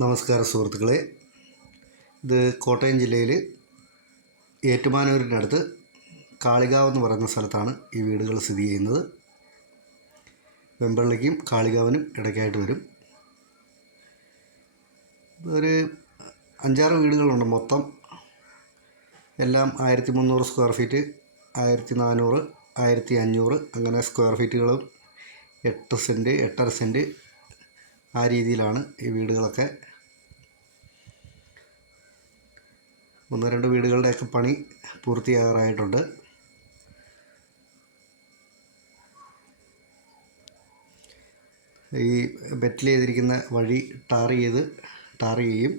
നമസ്കാരം സുഹൃത്തുക്കളെ. ഇത് കോട്ടയം ജില്ലയിൽ ഏറ്റുമാനൂരിനടുത്ത് കാളികാവ് എന്ന് പറയുന്ന സ്ഥലത്താണ് ഈ വീടുകൾ സ്ഥിതി ചെയ്യുന്നത്. വെമ്പള്ളിക്കും കാളികാവിനും ഇടയ്ക്കായിട്ട് വരും. ഒരു 5-6 വീടുകളുണ്ട് മൊത്തം. എല്ലാം 1300 സ്ക്വയർ ഫീറ്റ്, 1400, 1500 അങ്ങനെ സ്ക്വയർ ഫീറ്റുകളും 8 സെൻറ്റ്, 8.5 സെൻറ്റ് ആ രീതിയിലാണ് ഈ വീടുകളൊക്കെ. 1-2 വീടുകളുടെയൊക്കെ പണി പൂർത്തിയാകാറായിട്ടുണ്ട്. ഈ ബെറ്റിൽ ചെയ്തിരിക്കുന്ന വഴി ടാർ ചെയ്യും.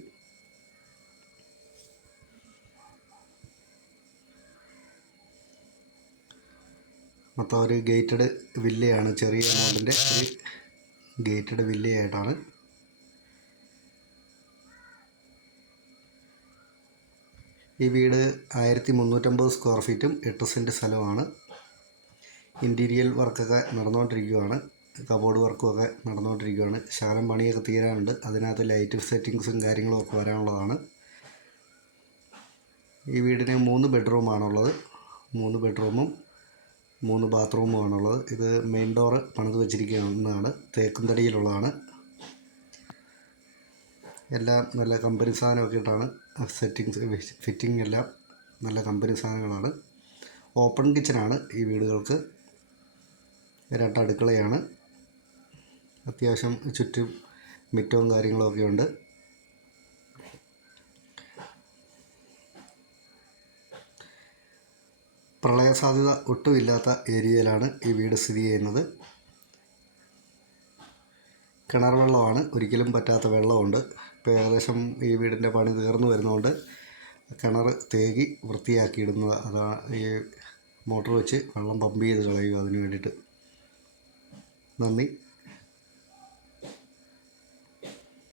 മൊത്തം ഒരു ഗേറ്റഡ് വില്ലയാണ്, ചെറിയ മോഡലിൻ്റെ ഒരു ഗേറ്റഡ് വില്ലയായിട്ടാണ്. ഈ വീട് 1350 സ്ക്വയർ ഫീറ്റും 8 സെൻറ്റ് സ്ഥലമാണ്. ഇൻറ്റീരിയൽ വർക്കൊക്കെ നടന്നുകൊണ്ടിരിക്കുകയാണ്, കബോർഡ് വർക്കുമൊക്കെ നടന്നുകൊണ്ടിരിക്കുകയാണ്. ശകലം പണിയൊക്കെ തീരാനുണ്ട്. അതിനകത്ത് ലൈറ്റ് സെറ്റിങ്സും കാര്യങ്ങളും ഒക്കെ വരാനുള്ളതാണ്. ഈ വീടിന് 3 ബെഡ്റൂമാണുള്ളത്. 3 ബെഡ്റൂമും 3 ബാത്റൂമുമാണുള്ളത്. ഇത് മെയിൻ ഡോറ് പണിത് വെച്ചിരിക്കുന്നതാണ്, തേക്കും തടിയിലുള്ളതാണ്. എല്ലാം നല്ല കമ്പനി സാധനമൊക്കെ ഇട്ടാണ് സെറ്റിങ്സ്, ഫിറ്റിംഗ് എല്ലാം നല്ല കമ്പനി സാധനങ്ങളാണ്. ഓപ്പൺ കിച്ചനാണ് ഈ വീടുകൾക്ക്. 2 അടുക്കളയാണ്. അത്യാവശ്യം ചുറ്റും മിറ്റവും കാര്യങ്ങളൊക്കെ ഉണ്ട്. പ്രളയ സാധ്യത ഒട്ടുമില്ലാത്ത ഏരിയയിലാണ് ഈ വീട് സ്ഥിതി ചെയ്യുന്നത്. കിണർ വെള്ളമാണ്, ഒരിക്കലും പറ്റാത്ത വെള്ളമുണ്ട്. ഇപ്പോൾ ഏകദേശം ഈ വീടിൻ്റെ പണി തീർന്നു വരുന്നതുകൊണ്ട് കിണർ തേകി വൃത്തിയാക്കിയിടുന്നത്. അതാണ് ഈ മോട്ടർ വെച്ച് വെള്ളം പമ്പ് ചെയ്ത് കളയുക അതിന് വേണ്ടിയിട്ട്. നന്ദി.